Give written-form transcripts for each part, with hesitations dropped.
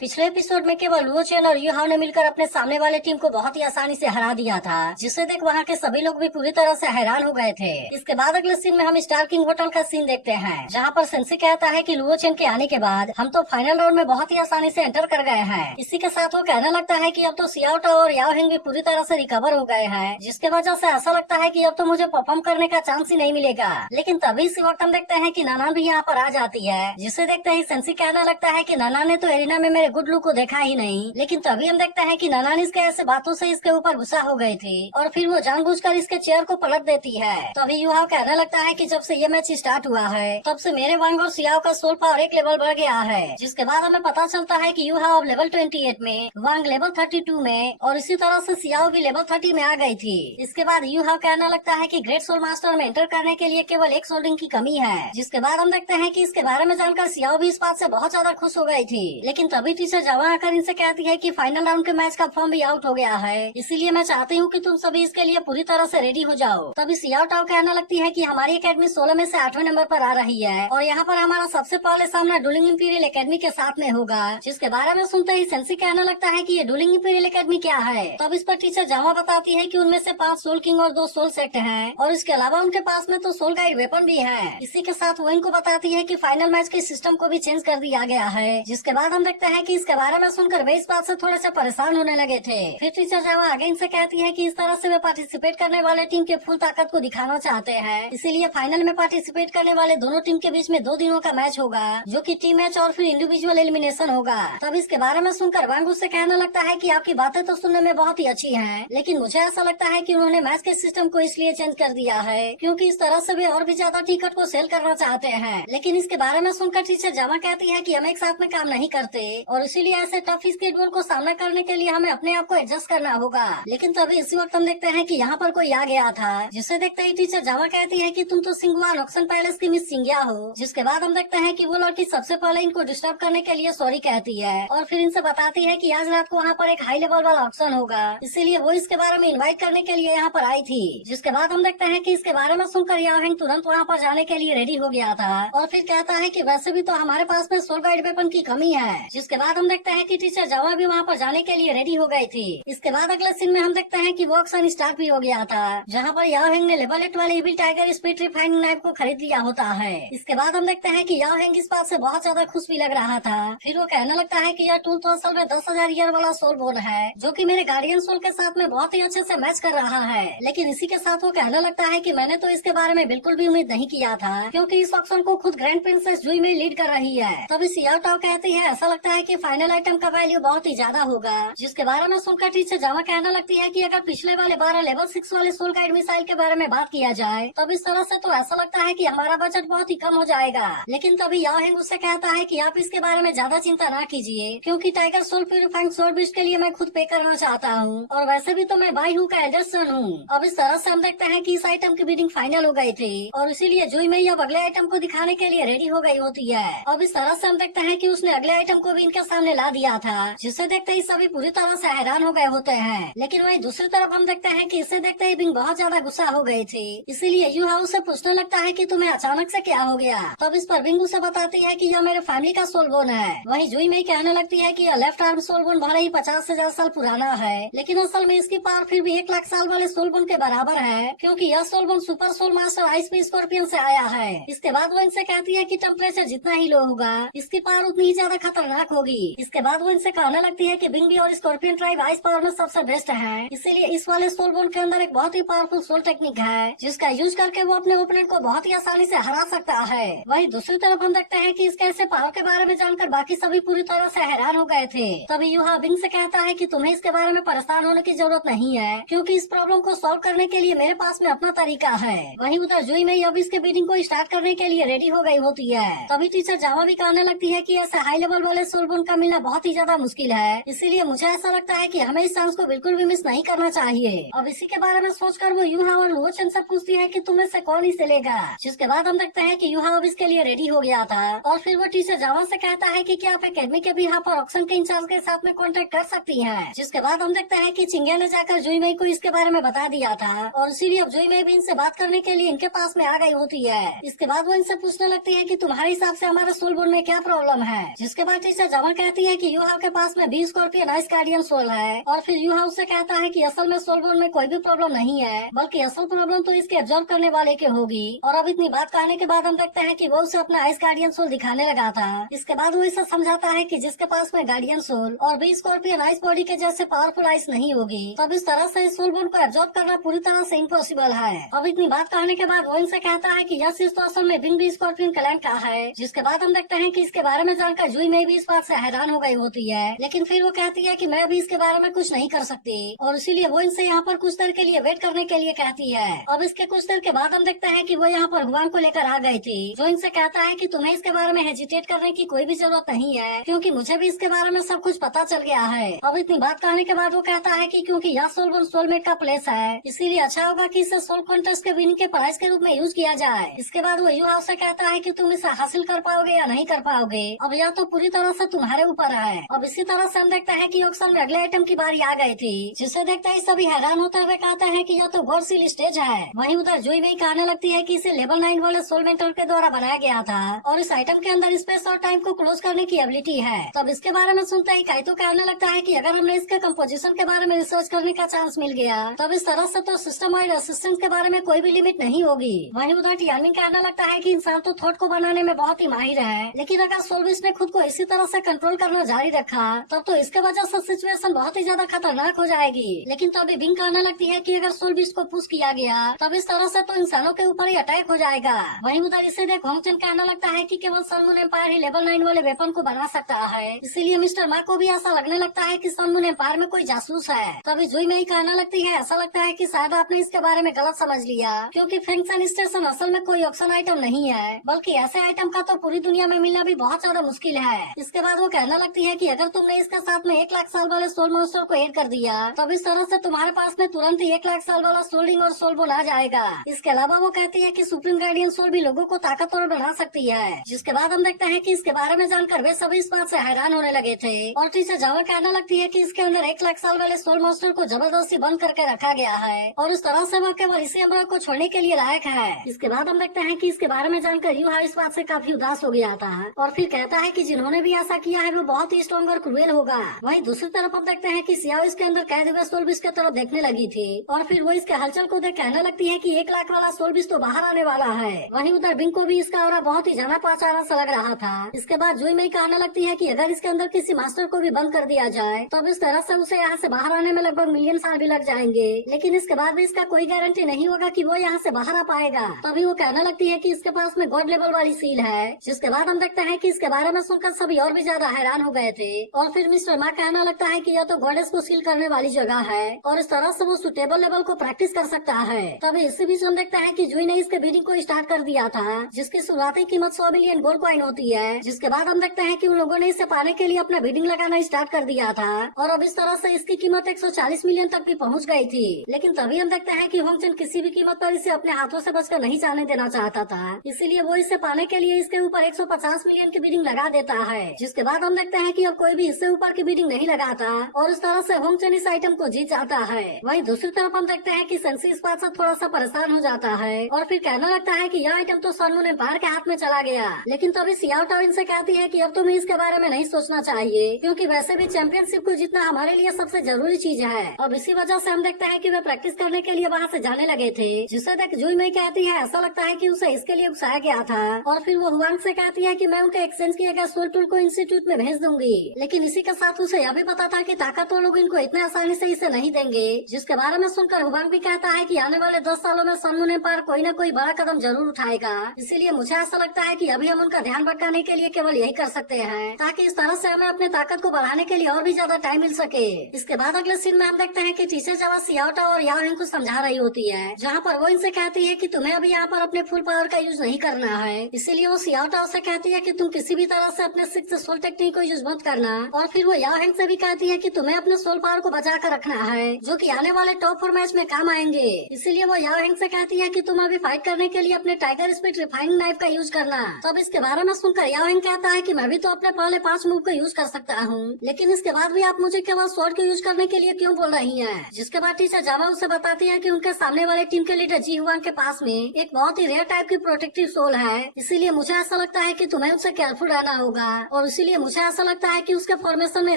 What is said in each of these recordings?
पिछले एपिसोड में केवल लुओ चेन और यू हाउ ने मिलकर अपने सामने वाले टीम को बहुत ही आसानी से हरा दिया था, जिसे देख वहाँ के सभी लोग भी पूरी तरह से हैरान हो गए थे। इसके बाद अगले सीन में हम स्टार किंग होटल का सीन देखते हैं, जहाँ पर सेंसी कहता है कि लुओ चेन के आने के बाद हम तो फाइनल राउंड में बहुत ही आसानी से एंटर कर गए हैं। इसी के साथ वो कहने लगता है कि अब तो सियाओ टाओ और याओ हेंग भी पूरी तरह से रिकवर हो गए हैं, जिसके वजह से ऐसा लगता है कि अब तो मुझे परफॉर्म करने का चांस ही नहीं मिलेगा। लेकिन तभी इसी वक्त हम देखते हैं कि नाना भी यहाँ पर आ जाती है, जिसे देखते ही सेंसी कहने लगता है कि नाना ने तो एरिना में मेरे गुड लुक को देखा ही नहीं। लेकिन तभी हम देखते हैं कि नानान इसके ऐसे बातों से इसके ऊपर गुस्सा हो गई थी और फिर वो जानबूझकर इसके चेयर को पलट देती है। तभी युहाव कहने लगता है कि जब से ये मैच स्टार्ट हुआ है तब से मेरे वांग और सियाओ का सोल पावर एक लेवल बढ़ गया है। जिसके बाद हमें पता चलता है कि युहाव अब लेवल 28 में, वांग लेवल 32 में और इसी तरह से सियाओ भी लेवल 30 में आ गई थी। इसके बाद युहाव कहने लगता है कि ग्रेट सोल मास्टर में एंटर करने के लिए केवल एक सोल्डिंग की कमी है। जिसके बाद हम देखते हैं कि इसके बारे में जानकर सियाओ भी इस बात से बहुत ज्यादा खुश हो गई थी। लेकिन तभी टीचर जवा आकर इनसे कहती है कि फाइनल राउंड के मैच का फॉर्म भी आउट हो गया है, इसीलिए मैं चाहती हूँ कि तुम सभी इसके लिए पूरी तरह से रेडी हो जाओ। तभी सियाओ टाओ कहने लगती है कि हमारी एकेडमी 16 में से 8वें नंबर पर आ रही है और यहाँ पर हमारा सबसे पहले सामना डुलिंग इंपीरियल एकेडमी के साथ में होगा। जिसके बारे में सुनते ही सेंसी कहने लगता है कि ये डुलिंग इंपीरियल एकेडमी क्या है। तब इस पर टीचर जामा बताती है कि उनमें से 5 सोल किंग और 2 सोल सेट हैं और इसके अलावा उनके पास में तो सोल गाइड वेपन भी है। इसी के साथ वो इनको बताती है कि फाइनल मैच के सिस्टम को भी चेंज कर दिया गया है। जिसके बाद हम देखते हैं कि इसके बारे में सुनकर वे इस बात से थोड़े से परेशान होने लगे थे। फिर टीचर जावा आगे इनसे कहती है कि इस तरह से वे पार्टिसिपेट करने वाले टीम के फुल ताकत को दिखाना चाहते हैं, इसीलिए फाइनल में पार्टिसिपेट करने वाले दोनों टीम के बीच में 2 दिनों का मैच होगा, जो कि टीम मैच और फिर इंडिविजुअल एलिमिनेशन होगा। तब इसके बारे में सुनकर वांग उससे कहने लगता है कि आपकी बातें तो सुनने में बहुत ही अच्छी हैं, लेकिन मुझे ऐसा लगता है कि उन्होंने मैच के सिस्टम को इसलिए चेंज कर दिया है क्योंकि इस तरह से वे और भी ज्यादा टिकट को सेल करना चाहते हैं। लेकिन इसके बारे में सुनकर टीचर जामा कहती है कि हम एक साथ में काम नहीं करते और इसीलिए ऐसे टफ स्केड्यूल को सामना करने के लिए हमें अपने आप को एडजस्ट करना होगा। लेकिन तभी इसी वक्त हम देखते हैं कि यहाँ पर कोई आ गया था, जिसे देखते ही टीचर जावा कहती है कि तुम तो सिंगुआ नॉक्सन पैलेस की मिस सिंगिया हो। जिसके बाद हम देखते हैं कि वो लड़की सबसे पहले इनको डिस्टर्ब करने के लिए सॉरी कहती है और फिर इनसे बताती है कि आज रात को वहाँ पर एक हाई लेवल वाला ऑप्शन होगा, इसीलिए वो इसके बारे में इन्वाइट करने के लिए यहाँ पर आई थी। जिसके बाद हम देखते हैं कि इसके बारे में सुनकर याओ हेंग तुरंत वहाँ पर जाने के लिए रेडी हो गया था और फिर कहता है कि वैसे भी तो हमारे पास में सोल गाइड वेपन की कमी है। जिसके बाद हम देखते हैं कि टीचर जावा भी वहाँ पर जाने के लिए रेडी हो गई थी। इसके बाद अगले सीन में हम देखते हैं कि वो ऑक्शन स्टार्ट भी हो गया था, जहाँ पर याओ हेंग ने लेवल 8 वाले evil tiger speed refining knife को खरीद लिया होता है। इसके बाद हम देखते हैं कि याओ हेंग इस बात से बहुत ज्यादा खुश भी लग रहा था। फिर वो कहने लगता है कि यह टूल तो असल में 10,000 ईयर वाला सोल बोन है, जो कि मेरे गार्डियन सोल के साथ में बहुत ही अच्छे से मैच कर रहा है। लेकिन इसी के साथ वो कहने लगता है कि मैंने तो इसके बारे में बिल्कुल भी उम्मीद नहीं किया था, क्योंकि इस ऑक्शन को खुद ग्रैंड प्रिंसेस जुई में लीड कर रही है। तभी सियाओ टाओ कहती है ऐसा लगता है कि फाइनल आइटम का वैल्यू बहुत ही ज्यादा होगा। जिसके बारे में सुनकर टीचर जामा कहने लगती है कि अगर पिछले वाले 12 लेवल 6 वाले सोल गाइड मिसाइल के बारे में बात किया जाए तब इस तरह से तो ऐसा लगता है कि हमारा बजट बहुत ही कम हो जाएगा। लेकिन तभी याओ हेंग उससे कहता है कि आप इसके बारे में ज्यादा चिंता ना कीजिए, क्योंकि tiger soul purifying soul beast के लिए मैं खुद पे करना चाहता हूँ और वैसे भी तो मैं बाई हूँ का एल्डेस्ट सन हूँ। अब इस तरह से हम देखते हैं कि इस आइटम की बिडिंग फाइनल हो गई थी और इसीलिए जुई मई अब अगले आइटम को दिखाने के लिए रेडी हो गई होती है। अब इस तरह से हम देखते हैं कि उसने अगले आइटम को भी इनके सामने ला दिया था, जिसे देखते ही सभी पूरी तरह से हैरान हो गए होते हैं। लेकिन वहीं दूसरी तरफ हम देखते हैं कि इसे देखते ही बिंग बहुत ज्यादा गुस्सा हो गई थी, इसीलिए यू हाउ से पूछने लगता है कि तुम्हें अचानक से क्या हो गया। तब इस पर बिंग उसे बताती है कि यह मेरे फैमिली का सोल बोन है। वहीं जुई मई कहने लगती है कि यह लेफ्ट आर्म सोल बोन भले ही 50 से ज्यादा साल पुराना है, लेकिन असल में इसकी पावर फिर भी 1 लाख साल वाले सोल बोन के बराबर है, क्योंकि यह soul bone super soul master ice P scorpion से आया है। इसके बाद वो इनसे कहती है कि टेम्परेचर जितना ही लो होगा इसकी पावर उतनी ही ज्यादा खतरनाक होगी। इसके बाद वो इनसे कहने लगती है कि बिंग और स्कॉर्पियन ट्राइब आइस पावर में सबसे बेस्ट है, इसीलिए इस वाले सोल बोन के अंदर एक बहुत ही पावरफुल सोल टेक्निक है, जिसका यूज करके वो अपने ओपोनेंट को बहुत ही आसानी से हरा सकता है। वहीं दूसरी तरफ हम देखते हैं कि इसके ऐसे पावर के बारे में जानकर बाकी सभी पूरी तरह से हैरान हो गए थे। तभी यूहा बिंग से कहता है कि तुम्हें इसके बारे में परेशान होने की जरूरत नहीं है, क्योंकि इस प्रॉब्लम को सॉल्व करने के लिए मेरे पास में अपना तरीका है। वहीं उधर जुई में अब इसके बीडिंग को स्टार्ट करने के लिए रेडी हो गई होती है। तभी टीचर जामा भी कहने लगती है कि ऐसे हाई लेवल वाले सोल बोन का मिलना बहुत ही ज्यादा मुश्किल है, इसीलिए मुझे ऐसा लगता है कि हमें इस चांस को बिल्कुल भी मिस नहीं करना चाहिए। अब इसी के बारे में सोचकर वो यूहा और लुओ चेन से पूछती है कि तुम्हें से कौन इसे लेगा। जिसके बाद हम देखते हैं कि यूहा अब इसके लिए रेडी हो गया था और फिर वो टीचर जामा से कहता है कि क्या आप एकेडमी के भी यहाँ पर ऑक्शन के इंचार्ज के साथ में कॉन्टेक्ट कर सकती हैं। जिसके बाद हम देखते हैं कि चिंगिया ने जाकर जुई मई को इसके बारे में बता दिया था और इसीलिए अब जुई मई भी इनसे बात करने के लिए इनके पास में आ गई होती है। इसके बाद वो इनसे पूछने लगती है कि तुम्हारे हिसाब से हमारे सोल बोन में क्या प्रॉब्लम है। जिसके बाद टीचर जामा वह कहती है कि यूहाओ के पास में 20 स्कॉर्पियन आइस गार्डियन सोल है और फिर यूहाओ उससे कहता है कि असल में सोलबोर्न में कोई भी प्रॉब्लम नहीं है, बल्कि असल प्रॉब्लम तो इसके ऑब्जर्व करने वाले के होगी। और अब इतनी बात कहने के बाद हम देखते हैं कि वो उसे अपना आइस गार्डियन सोल दिखाने लगा था। इसके बाद वो इसे समझाता है कि जिसके पास में गार्डियन सोल और 20 स्कॉर्पियन आइस बॉडी के जैसे पावरफुल आइस नहीं होगी, तब इस तरह से सोलबोर्न को एब्जॉर्ब करना पूरी तरह से इम्पॉसिबल है। अब इतनी बात कहने के बाद वो इनसे कहता है कि यह चीज तो असल में विंग भी स्कॉर्पियन क्लैन का है। जिसके बाद हम देखते हैं कि इसके बारे में जानकर जुई में भी इस बात से हैरान हो गई होती है, लेकिन फिर वो कहती है कि मैं भी इसके बारे में कुछ नहीं कर सकती और इसीलिए वो इनसे यहाँ पर कुछ देर के लिए वेट करने के लिए कहती है। अब इसके कुछ देर के बाद हम देखते हैं कि वो यहाँ पर हुआन को लेकर आ गई थी, जो इनसे कहता है कि तुम्हें इसके बारे में हेजिटेट करने की कोई भी जरूरत नहीं है, क्योंकि मुझे भी इसके बारे में सब कुछ पता चल गया है। अब इतनी बात कहने के बाद वो कहता है कि क्योंकि यह सोलबोर्न सोलमेट का प्लेस है, इसीलिए अच्छा होगा कि इसे सोल कॉन्टेस्ट के विनिंग के प्राइज के रूप में यूज किया जाए। इसके बाद वो यूहाओ से कहता है कि तुम इसे हासिल कर पाओगे या नहीं कर पाओगे, अब यह तो पूरी तरह से तुम्हारे ऊपर है। अब इसी तरह से हम देखते हैं कि ऑक्शन में अगले आइटम की बारी आ गई थी, जिसे देखते ही सभी हैरान होते हुए कहते हैं कि यह तो गॉड सील स्टेज है। वहीं उधर जुई में कहने लगती है कि इसे लेवल 9 वाले सोल मेंटर के द्वारा बनाया गया था और इस आइटम के अंदर स्पेस और टाइम को क्लोज करने की एबिलिटी है। तब इसके बारे में सुनते ही काइतो कहने लगता है कि अगर हमने इसके कंपोजिशन के बारे में रिसर्च करने का चांस मिल गया, तब इस तरह से तो सिस्टम और असिस्टेंस के बारे में कोई भी लिमिट नहीं होगी। वहीं उधर टियानमिन कहने लगता है कि इंसान तो थॉट को बनाने में बहुत ही माहिर है, लेकिन अगर सोलबिस ने खुद को इसी तरह से कंट्रोल करना जारी रखा, तब तो इसके वजह से सिचुएशन बहुत ही ज्यादा खतरनाक हो जाएगी। लेकिन तभी बिंग कहने लगती है कि अगर सोलबिस को पुश किया गया, तब इस तरह से तो इंसानों के ऊपर ही अटैक हो जाएगा। वहीं उधर इसे देख होंगचन कहने लगता है कि केवल सन मून एम्पायर ही लेवल 9 वाले वेपन को बना सकता है, इसीलिए मिस्टर मा को भी ऐसा लगने लगता है कि सन मून एम्पायर में कोई जासूस है। तभी जुई में ही कहने लगती है ऐसा लगता है कि शायद आपने इसके बारे में गलत समझ लिया, क्योंकि फंक्शन स्टेशन असल में कोई ऑक्शन आइटम नहीं है, बल्कि ऐसे आइटम का तो पूरी दुनिया में मिलना भी बहुत ज्यादा मुश्किल है। इसके बाद वो कहने लगती है कि अगर तुमने इसके साथ में 1 लाख साल वाले सोल मॉन्स्टर को ऐड कर दिया, तब इस तरह से तुम्हारे पास में तुरंत ही 1 लाख साल वाला सोल्डिंग और सोलबोन आ जाएगा। इसके अलावा वो कहती है कि सुप्रीम गार्डियन सोल भी लोगों को ताकतवर बना सकती है। जिसके बाद हम देखते हैं कि इसके बारे में जानकर वे सभी इस बात से हैरान होने लगे थे और टीचर जावा कहने लगती है कि इसके अंदर 1 लाख साल वाले सोल मॉन्स्टर को जबरदस्ती बंद करके रखा गया है और उस तरह से वह केवल इसी अमर को छोड़ने के लिए लायक है। इसके बाद हम देखते हैं कि इसके बारे में जानकर यूहा इस बात से काफी उदास हो गया था और फिर कहता है कि जिन्होंने भी ऐसा किया है वो बहुत ही स्ट्रॉन्ग और क्रूएल होगा। वहीं दूसरी तरफ हम देखते हैं कि सियाओ इसके अंदर कैद हुए सोलबिस की तरफ देखने लगी थी और फिर वो इसके हलचल को देख कहने लगती है कि 1 लाख वाला सोलबिस तो बाहर आने वाला है। वहीं उधर बिंग को भी इसका ऑरा बहुत ही जाना पहचाना सा लग रहा था। इसके बाद जुई में कहने लगती है कि अगर इसके अंदर किसी मास्टर को भी बंद कर दिया जाए, तब इस तरह से उसे यहाँ से बाहर आने में लगभग मिलियन साल भी लग जाएंगे, लेकिन इसके बाद भी इसका कोई गारंटी नहीं होगा कि वो यहाँ से बाहर आ पाएगा। तभी वो कहने लगती है कि इसके पास में गॉड लेवल वाली सील है। जिसके बाद हम देखते हैं कि इसके बारे में सुनकर सभी और भी ज्यादा हैरान हो गए थे और फिर मिस्टर मा कहना लगता है कि यह तो गॉडेस को सील करने वाली जगह है और इस तरह से वो सुटेबल लेवल को प्रैक्टिस कर सकता है। तभी इसी बीच हम देखते हैं कि जुई ने इसके बिडिंग को स्टार्ट कर दिया था, जिसकी शुरुआती कीमत 100 मिलियन गोल्ड कॉइन होती है। जिसके बाद हम देखते हैं कि उन लोगों ने इसे पाने के लिए अपना बिडिंग लगाना स्टार्ट कर दिया था और अब इस तरह से इसकी कीमत 140 मिलियन तक भी पहुंच गई थी। लेकिन तभी हम देखते हैं कि होंगचन किसी भी कीमत पर इसे अपने हाथों से बचकर नहीं जाने देना चाहता था, इसीलिए वो इसे पाने के लिए इसके ऊपर 150 मिलियन की बिडिंग लगा देता है। जिसके बाद हम देखते हैं कि अब कोई भी इससे ऊपर की बिडिंग नहीं लगाता और इस तरह से होंगचन इस आइटम को जीत जाता है। वहीं दूसरी तरफ हम देखते हैं कि सेंसी इस बात से थोड़ा सा परेशान हो जाता है और फिर कहने लगता है कि यह आइटम तो सन मून एम्पायर के हाथ में चला गया। लेकिन तभी सियाओ टाओ इनसे कहती है कि अब तुम्हें इसके बारे में नहीं सोचना चाहिए, क्योंकि वैसे भी चैंपियनशिप को जीतना हमारे लिए सबसे जरूरी चीज है। अब इसी वजह से हम देखते हैं कि वे प्रैक्टिस करने के लिए वहाँ से जाने लगे थे। जिससे देख जुई में कहती है ऐसा लगता है कि उसे इसके लिए उकसाया गया था और फिर वो हुआंग से कहती है कि मैं उनके एक्सचेंज किए गए सोल टूल को इंस्टीट्यूट में भेज दूंगी। लेकिन इसी के साथ उसे यह भी पता था कि ताकतवर लोग इनको इतने आसानी से इसे नहीं देंगे। जिसके बारे में सुनकर हुआंग भी कहता है कि आने वाले 10 सालों में सन मून एम्पायर कोई न कोई बड़ा कदम जरूर उठाएगा, इसीलिए मुझे ऐसा लगता है कि अभी हम उनका ध्यान भटकाने के लिए केवल यही कर सकते हैं, ताकि इस तरह से हमें अपने ताकत को बढ़ाने के लिए और भी ज्यादा टाइम मिल सके। इसके बाद अगले सीन में हम देखते हैं कि टीचर जावा सियाओ टाओ और याओ हेंग को समझा रही होती है, जहाँ पर वो इनसे कहती है कि तुम्हें अभी यहाँ पर अपने फुल पावर का यूज नहीं करना है। इसीलिए वो सियाओ टाओ से कहती है कि तुम किसी भी तरह से अपने 6th सोल टेक्निक को यूज मत करना और फिर वो याओ हेंग से भी कहती है कि तुम्हें अपने सोल पावर को बचा कर रखना है, जो कि आने वाले टॉप 4 मैच में काम आएंगे। इसीलिए वो याओ हेंग से कहती है कि तुम अभी फाइट करने के लिए अपने टाइगर स्पिरिट रिफाइनिंग नाइफ का यूज करना। तब इसके बारे में सुनकर याओ हेंग कहता है कि मैं भी तो अपने पहले 5 मूव का यूज कर सकता हूँ, लेकिन इसके बाद भी आप मुझे केवल स्वॉर्ड को यूज करने के लिए क्यों बोल रही हैं? जिसके बाद टीचर जावा उसे बताती है कि उनके सामने वाले टीम के लीडर जी हुआंग के पास में एक बहुत ही रेयर टाइप की प्रोटेक्टिव सोल है, इसीलिए मुझे ऐसा लगता है कि तुम्हें उससे केयरफुल रहना होगा और इसीलिए मुझे ऐसा लगता है कि उसके फॉर्मेशन में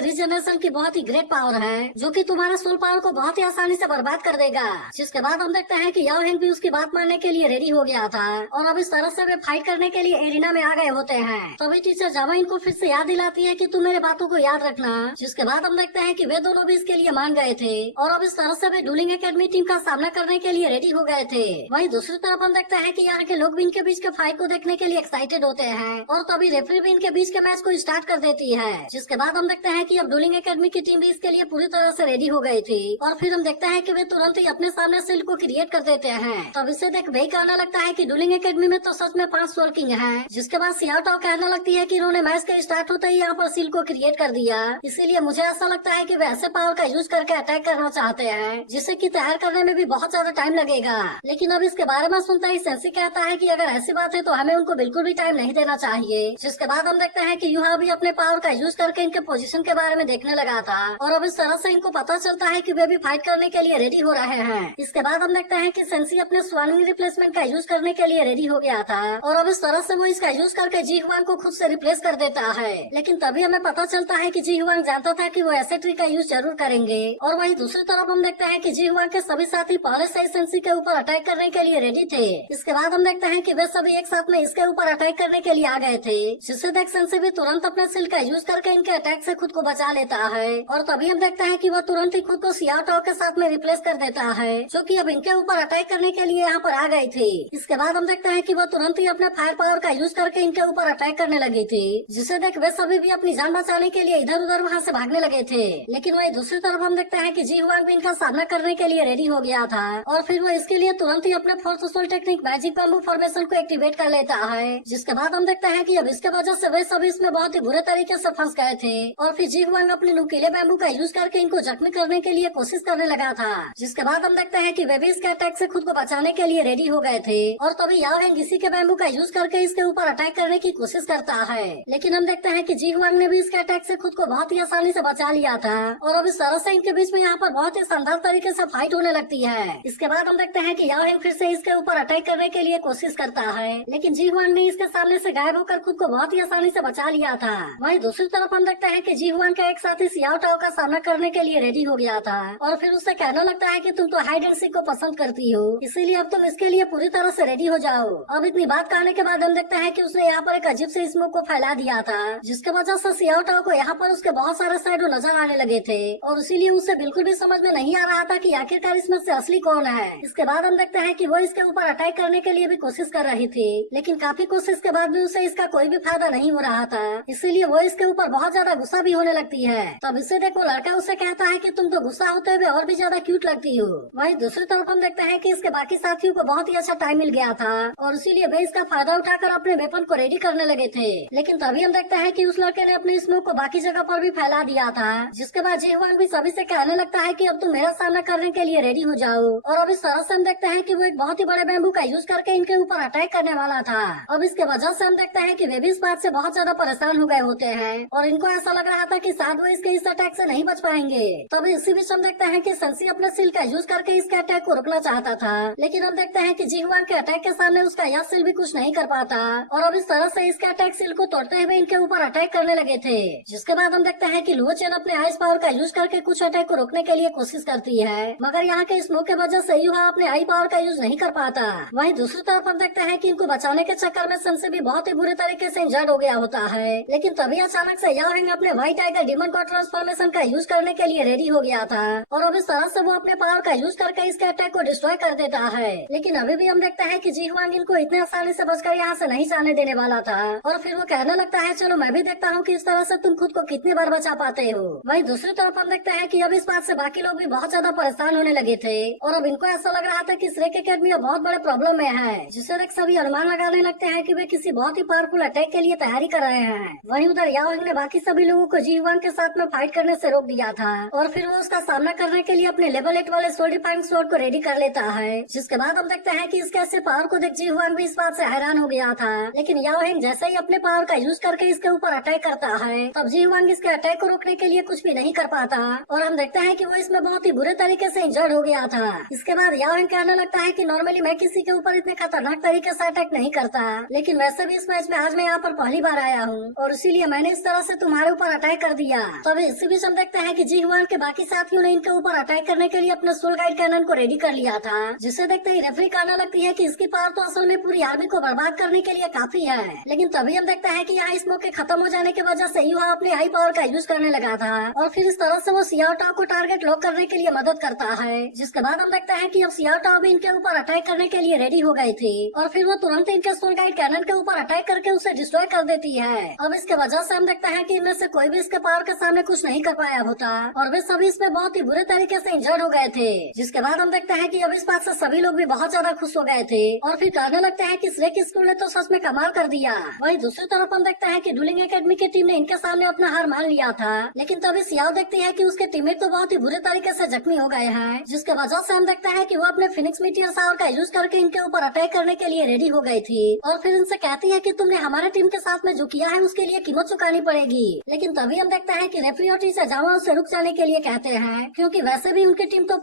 रीजनरेशन की बहुत ही ग्रेट पावर है, जो कि तुम्हारे सोल पावर को बहुत ही आसानी से बर्बाद कर देगा। जिसके बाद हम देखते हैं कि याओ हेंग भी उसकी बात मानने के लिए रेडी हो गया था और अब इस तरह से वे फाइट करने के लिए एरिना में आ गए होते हैं। तभी टीचर जावा इनको फिर से याद दिलाती है कि तुम मेरे बातों को याद रखना। जिसके बाद हम देखते हैं कि वे दोनों भी इसके लिए मान गए थे और अब इस तरह से वे डुलिंग एकेडमी टीम का सामना करने के लिए रेडी हो गए थे। वहीं दूसरी तरफ हम देखते हैं कि यहाँ के लोग भी इनके बीच के फाइट को देखने के लिए एक्साइटेड होते हैं और तभी रेफरी भी इनके बीच के मैच को स्टार्ट कर देती है। जिसके बाद हम देखते हैं कि अब डुलिंग एकेडमी की टीम भी इसके लिए पूरी तरह से रेडी हो गई थी और फिर हम देखते हैं कि वे तुरंत ही अपने सामने सील को क्रिएट कर देते हैं। तब इसे देख वही कहने लगता है कि डुलिंग एकेडमी में तो सच में 5 सोल किंग हैं। जिसके बाद सियाओ कहने लगती है कि इन्होंने मैच के स्टार्ट होते ही यहाँ पर सील को क्रिएट कर दिया, इसीलिए मुझे ऐसा लगता है कि वे ऐसे पावर का यूज करके अटैक करना चाहते हैं जिससे कि तैयार करने में भी बहुत ज्यादा टाइम लगेगा। लेकिन अब इसके बारे में सुनता ही सेंसी कहता है कि अगर ऐसी बात है तो हमें उनको बिल्कुल भी टाइम नहीं देना चाहिए। जिसके बाद हम देखते हैं कि यूहा भी अपने पावर का यूज करके इनके पोजीशन के बारे में देखने लगा था और अब इस तरह से इनको पता चलता है कि वे भी फाइट करने के लिए रेडी हो रहे हैं। इसके बाद हम देखते हैं कि सेंसी अपने स्वानिंग रिप्लेसमेंट का यूज करने के लिए रेडी हो गया था और अब इस तरह से वो इसका यूज करके जी हुआंग को खुद से रिप्लेस कर देता है। लेकिन तभी हमें पता चलता है कि जी हुआंग जानता था कि वो ऐसे ट्रिक का यूज जरूर करेंगे और वहीं दूसरी तरफ हम देखते हैं कि जी हुआंग के सभी साथी पहले से ही सेंसी के ऊपर अटैक करने के लिए रेडी थे। इसके बाद हम देखते हैं कि वे सभी एक साथ में इसके ऊपर अटैक करने के लिए आ गए थे, जिससे देख सेंसी भी तुरंत अपने सिल का यूज करके इनके अटैक से खुद को बचा लेता है और तभी हम देखते हैं कि वो तुरंत ही खुद को सियाओ टाओ के साथ में रिप्लेस कर देता है, जो कि अब इनके ऊपर अटैक करने के लिए यहाँ पर आ गई थी। इसके बाद हम देखते हैं कि वो तुरंत ही अपने फायर पावर का यूज करके इनके ऊपर अटैक करने लगी थी, जिसे देख वे सभी भी अपनी जान बचाने के लिए इधर उधर वहाँ से भागने लगे थे। लेकिन वही दूसरी तरफ हम देखते हैं कि जी हुआंग भी इनका सामना करने के लिए रेडी हो गया था और फिर वो इसके लिए तुरंत ही अपने fourth soul technique magic bamboo formation को एक्टिवेट कर लेता है। जिसके बाद हम देखते हैं कि अब इसके वजह से वे सभी इसमें बहुत ही बुरे तरीके से फंस गए थे और फिर जी हुआंग अपने नुकीले बैम्बू का यूज करके इनको जख्मी करने के लिए कोशिश करने लगा था। जिसके बाद हम देखते हैं कि वे भी इसके अटैक से खुद को बचाने के लिए रेडी हो गए थे और तभी याओ हेंग इसी के बैम्बू का यूज करके इसके ऊपर अटैक करने की कोशिश करता है। लेकिन हम देखते हैं कि जी हुआंग ने भी इसके अटैक से खुद को बहुत ही आसानी से बचा लिया था और अब इस तरह से इनके बीच में यहाँ पर बहुत ही शानदार तरीके से फाइट होने लगती है। इसके बाद हम देखते हैं कि याओ हेंग फिर से इसके ऊपर अटैक करने के लिए कोशिश करता है, लेकिन जी हुआंग ने इसके सामने से गायब होकर खुद को बहुत ही आसानी से बचा लिया था। वहीं दूसरी तरफ हम देखते हैं कि जी हुआंग का एक साथी सियाओ टाओ का सामना करने के लिए रेडी हो गया था और फिर उससे कहने लगता है कि तुम तो हाइड एंड सीक को पसंद करती हो, इसीलिए अब तुम इसके लिए पूरी तरह से रेडी हो जाओ। अब इतनी बात कहने के बाद हम देखते हैं कि उसने यहाँ पर एक अजीब से स्मोक को फैला दिया था, जिसके वजह से सियाओ टाओ को यहाँ पर उसके बहुत सारे शैडो नजर आने लगे थे और इसीलिए उसे बिल्कुल भी समझ में नहीं आ रहा था कि आखिरकार इसमें से असली कौन है। इसके बाद हम देखते हैं कि वो इसके ऊपर अटैक करने के लिए भी कोशिश कर रही थी, लेकिन काफी कोशिश के बाद भी उसे इसका कोई भी फायदा नहीं हो रहा था, इसीलिए वो इसके ऊपर बहुत ज्यादा गुस्सा भी होने लगती है। तब इसे देखो लड़का उसे कहता है कि तुम तो गुस्सा होते हुए और भी ज्यादा क्यूट लगती हो। वहीं दूसरी तरफ हम देखते हैं कि इसके बाकी साथियों को बहुत ही अच्छा टाइम मिल गया था और इसीलिए वे इसका फायदा उठाकर अपने वेपन को रेडी करने लगे थे। लेकिन तभी हम देखते हैं कि उस लड़के ने अपने स्मोक को बाकी जगह पर भी फैला दिया था, जिसके बाद जी हुआंग भी सभी से कहने लगता है कि अब तुम मेरा सामना करने के लिए रेडी हो जाओ और अब इस तरह से हम देखते हैं कि वो एक बहुत ही बड़े बैम्बू का यूज करके इनके ऊपर अटैक करने वाला था। अब इसके वजह से हम देखते हैं कि वे भी इस बात से बहुत ज्यादा परेशान हो गए होते हैं और इनको ऐसा लग रहा था कि शायद वो इसके इस अटैक से नहीं बच पाएंगे। तभी इसी बीच हम देखते हैं कि सेंसी अपने सिल का यूज करके इसके अटैक को रोकना चाहता था, लेकिन हम देखते हैं कि जी हुआंग के अटैक के सामने उसका यह सिल भी कुछ नहीं कर पाता और अब इस तरह से इसके अटैक सिल को तोड़ते हुए इनके ऊपर अटैक करने लगे थे। जिसके बाद हम देखते हैं कि लुओ चेन अपने आइस पावर का यूज करके कुछ अटैक को रोकने के लिए कोशिश करती है, मगर यहाँ के स्मोक के वजह से युवा अपने आई पावर का यूज नहीं कर पाता। वहीं दूसरी तरफ हम देखते हैं कि इनको बचाने के चक्कर में सेंसी भी बहुत ही बुरे तरीके से इंजर्ड हो गया होता है, लेकिन तभी अचानक से याओ हेंग अपने white tiger demon god transformation का यूज करने के लिए रेडी हो गया था और अब इस तरह से वो अपने पावर का यूज करके इसके अटैक को डिस्ट्रॉय कर देता है। लेकिन अभी भी हम देखते हैं कि जी हुआंग इनको इतने आसानी से बचकर यहाँ से नहीं जाने देने वाला था और फिर वो कहने लगता है चलो मैं भी देखता हूँ कि इस तरह से तुम खुद को कितनी बार बचा पाते हो। वहीं दूसरी तरफ हम देखते हैं कि अब इस बात से बाकी लोग भी बहुत ज्यादा परेशान होने लगे थे और अब इनको ऐसा लग रहा था कि श्रेक एकेडमी बहुत बड़े प्रॉब्लम में है, जिससे देख सभी अनुमान लगाने लगते हैं कि वे किसी बहुत ही पावरफुल अटैक के लिए तैयारी कर रहे हैं। वहीं उधर याओ हेंग ने बाकी सभी लोगों को जी हुआंग के साथ में फाइट करने से रोक दिया था और फिर वो उसका सामना करने के लिए अपने लेवल 8 वाले सोल डिफाइंग स्वॉर्ड को रेडी कर लेता है। जिसके बाद हम देखते हैं कि इसके ऐसे पावर को देख जी हुआंग भी इस बात से हैरान हो गया था, लेकिन याओ हेंग जैसे ही अपने पावर का यूज करके इसके ऊपर अटैक करता है तब जी हुआंग इसके अटैक को रोकने के लिए कुछ भी नहीं कर पाता और हम देखते हैं कि वो इसमें बहुत ही बुरे तरीके से इंजर्ड हो गया था। इसके बाद याओ हेंग कहने लगता है कि नॉर्मली मैं किसी के ऊपर इतने खतरनाक तरीके से अटैक नहीं करता, लेकिन वैसे भी इस मैच में आज मैं यहाँ पर पहली बार आया हूँ और इसीलिए मैंने इस तरह से तुम्हारे ऊपर अटैक कर दिया। तभी इसी बीच हम देखते हैं कि जी हुआन के बाकी साथियों ने इनके ऊपर अटैक करने के लिए अपने सोल गाइड कैनन को रेडी कर लिया था, जिसे देखते ही रेफरी कहने लगती है कि इसकी पावर तो असल में पूरी आर्मी को बर्बाद करने के लिए काफी है। लेकिन तभी हम देखते हैं कि यहाँ इस मौके खत्म हो जाने की वजह से युवा अपने हाई पावर का यूज करने लगा था और फिर इस तरह से वो सियाओ टाओ को टारगेट लॉक करने के लिए मदद करता है। जिसके बाद हम देखते हैं कि अब सियाओ टाओ भी इनके ऊपर अटैक करने के लिए रेडी हो गई थी और फिर वो तुरंत इनके सोल गाइड कैनन के ऊपर अटैक करके उसे डिस्ट्रॉय कर देती है। अब इसके वजह से हम देखते हैं कि इनमें से कोई भी इसके पावर के सामने कुछ नहीं कर पाया होता और वे सभी इसमें बहुत ही बुरे तरीके से इंजर्ड हो गए थे। जिसके बाद हम देखते हैं कि अब इस बात से सभी लोग भी बहुत ज्यादा खुश हो गए थे और फिर कहने लगते हैं कि श्रेक स्कूल ने तो सच में कमाल कर दिया। वहीं दूसरी तरफ हम देखते हैं कि डुलिंग एकेडमी की टीम ने इनके सामने अपना हार मान लिया था, लेकिन तभी सियाओ देखती है कि उसके टीममेट तो बहुत ही बुरे तरीके से जख्मी हो गए हैं, जिसके वजह से हम देखते हैं कि वो अपने फिनिक्स मीटियर शावर का यूज करके इनके ऊपर अटैक करने के लिए रेडी हो गई थी और फिर इनसे कहती है कि तुमने हमारे टीम के साथ में जो किया है उसके लिए कीमत चुकानी पड़ेगी। लेकिन तभी हम देखते हैं कि रेफरी और टीचर जामा उसे रुक जाने के लिए कहते हैं, क्योंकि वैसे भी उनकी टीम तो